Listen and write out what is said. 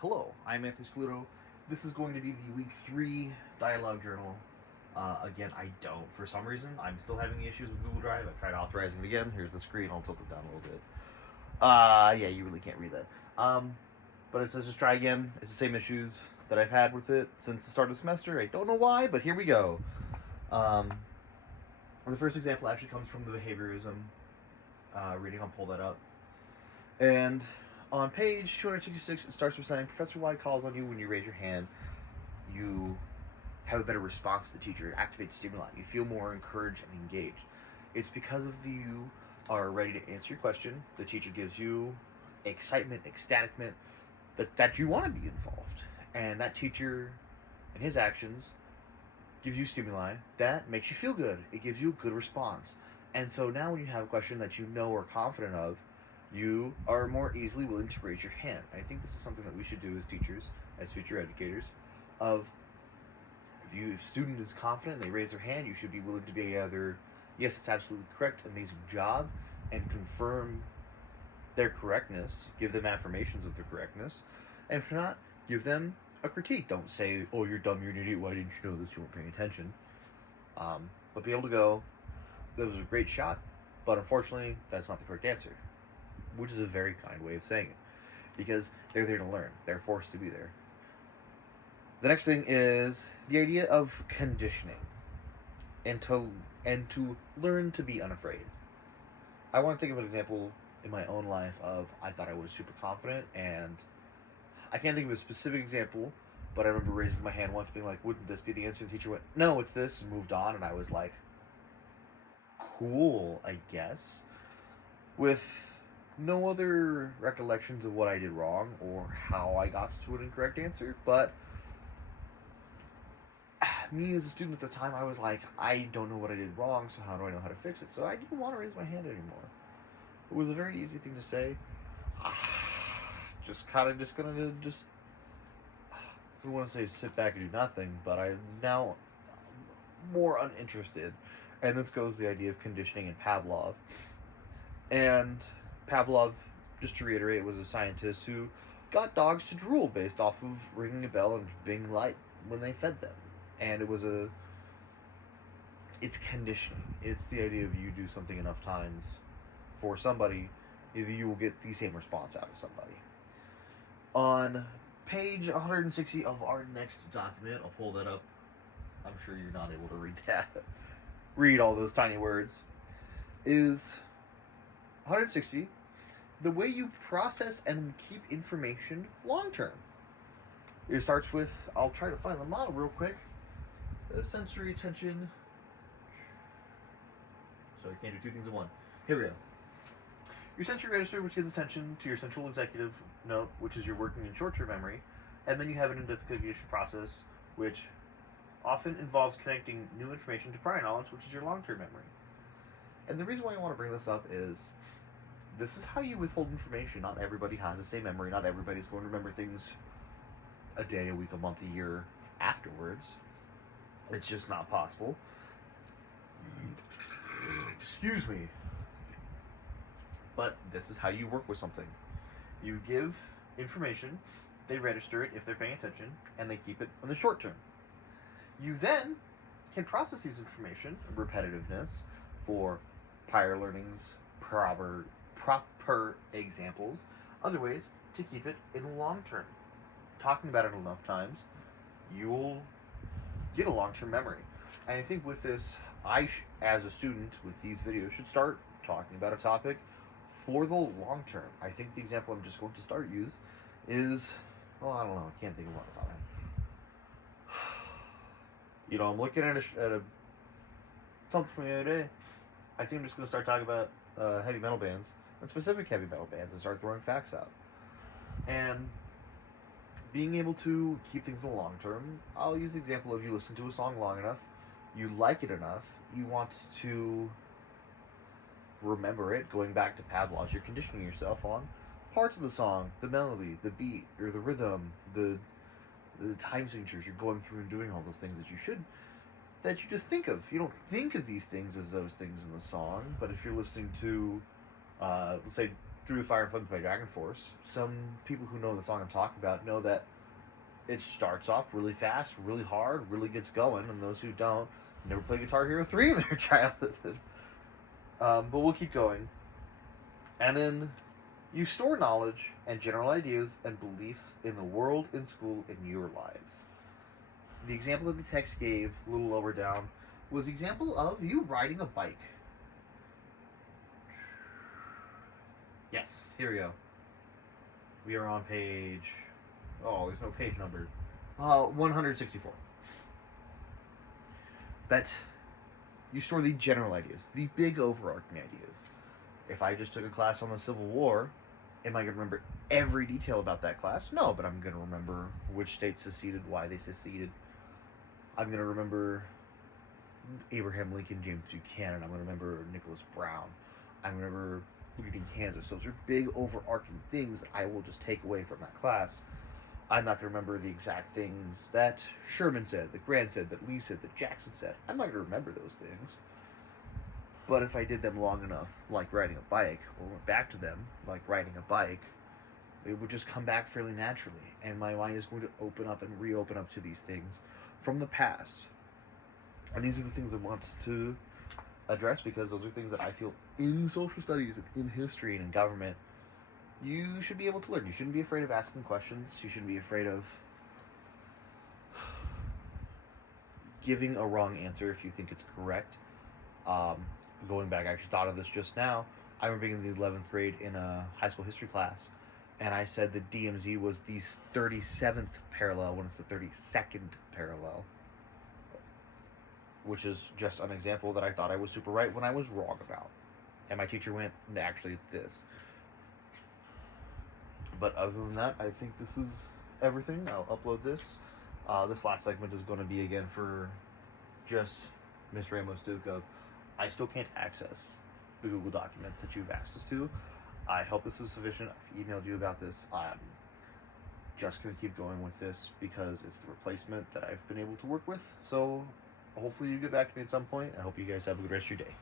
Hello, I'm Anthony Saluto. This is going to be the week 3 dialogue journal. Again, I don't. For some reason, I'm still having issues with Google Drive. I've tried authorizing it again. Here's the screen. I'll tilt it down a little bit. Yeah, you really can't read that. But it says just try again. It's the same issues that I've had with it since the start of the semester. I don't know why, but here we go. Um, the first example actually comes from the behaviorism reading. I'll pull that up. And on page 266, it starts with saying, Professor Y calls on you when you raise your hand. You have a better response to the teacher. It activates stimuli. You feel more encouraged and engaged. It's because of you are ready to answer your question. The teacher gives you excitement, ecstaticment, that you want to be involved. And that teacher and his actions gives you stimuli that makes you feel good. It gives you a good response. And so now when you have a question that you know or confident of, you are more easily willing to raise your hand. I think this is something that we should do as teachers, as future educators, of if a student is confident and they raise their hand, you should be willing to be either, yes, it's absolutely correct, amazing job, and confirm their correctness, give them affirmations of their correctness, and if not, give them a critique. Don't say, oh, you're dumb, you're an idiot, why didn't you know this, you weren't paying attention. But be able to go, that was a great shot, but unfortunately, that's not the correct answer. Which is a very kind way of saying it, because they're there to learn. They're forced to be there. The next thing is the idea of conditioning, and to learn to be unafraid. I want to think of an example in my own life of I thought I was super confident, and I can't think of a specific example, but I remember raising my hand once, being like, "Wouldn't this be the answer?" And the teacher went, "No, it's this," and moved on, and I was like, "Cool, I guess," with no other recollections of what I did wrong or how I got to an incorrect answer. But me as a student at the time, I was like, I don't know what I did wrong, so how do I know how to fix it? So I didn't want to raise my hand anymore. It was a very easy thing to say. Just kind of just gonna just, I don't want to say sit back and do nothing, but I'm now more uninterested. And this goes to the idea of conditioning and Pavlov. And Pavlov, just to reiterate, was a scientist who got dogs to drool based off of ringing a bell and being light when they fed them. And it's conditioning. It's the idea of you do something enough times for somebody, either you will get the same response out of somebody. On page 160 of our next document, I'll pull that up. I'm sure you're not able to read that. Read all those tiny words. Is 160, the way you process and keep information long term. It starts with, I'll try to find the model real quick. Sensory attention. So I can't do two things at once. Here we go. Your sensory register, which gives attention to your central executive note, which is your working and short-term memory, and then you have an identification process, which often involves connecting new information to prior knowledge, which is your long-term memory. And the reason why I want to bring this up is this is how you withhold information. Not everybody has the same memory. Not everybody's going to remember things a day, a week, a month, a year afterwards. It's just not possible. Excuse me. But this is how you work with something. You give information, they register it if they're paying attention, and they keep it in the short term. You then can process these information, repetitiveness, for prior learnings, proper examples, other ways to keep it in the long term. Talking about it enough times, you'll get a long-term memory. And I think with this, as a student with these videos, should start talking about a topic for the long term. I think the example I'm just going to start use is, well, I don't know, I can't think of one about it. I'm looking at something from the other day. I think I'm just going to start talking about heavy metal bands, and specific heavy metal bands, and start throwing facts out. And being able to keep things in the long term, I'll use the example of you listen to a song long enough, you like it enough, you want to remember it, going back to Pavlov, you're conditioning yourself on parts of the song, the melody, the beat, or the rhythm, the time signatures. You're going through and doing all those things that you just think of. You don't think of these things as those things in the song, but if you're listening to, let's say, Through the Fire and Flames by Dragon Force. Some people who know the song I'm talking about know that it starts off really fast, really hard, really gets going, and those who don't never play Guitar Hero 3 in their childhood. But we'll keep going. And then you store knowledge and general ideas and beliefs in the world, in school, in your lives. The example that the text gave, a little lower down, was the example of you riding a bike. Yes, here we go. We are on page... Oh, there's no page number. 164. That you store the general ideas, the big overarching ideas. If I just took a class on the Civil War, am I going to remember every detail about that class? No, but I'm going to remember which states seceded, why they seceded. I'm going to remember Abraham Lincoln, James Buchanan. I'm going to remember Nicholas Brown. I'm going to remember leading Kansas. Those are big overarching things that I will just take away from that class. I'm not going to remember the exact things that Sherman said, that Grant said, that Lee said, that Jackson said. I'm not going to remember those things. But if I did them long enough, like riding a bike, or went back to them, like riding a bike, it would just come back fairly naturally. And my mind is going to open up and reopen up to these things from the past. And these are the things I want to address, because those are things that I feel in social studies and in history and in government you should be able to learn. You shouldn't be afraid of asking questions. You shouldn't be afraid of giving a wrong answer if you think it's correct. Going back, I actually thought of this just now. I remember being in the 11th grade in a high school history class, and I said that DMZ was the 37th parallel when it's the 32nd parallel, which is just an example that I thought I was super right when I was wrong about. And my teacher went, actually, it's this. But other than that, I think this is everything. I'll upload this. This last segment is going to be, again, for just Miss Ramos Duke of, I still can't access the Google documents that you've asked us to. I hope this is sufficient. I've emailed you about this. I'm just going to keep going with this because it's the replacement that I've been able to work with. So hopefully you get back to me at some point. I hope you guys have a good rest of your day.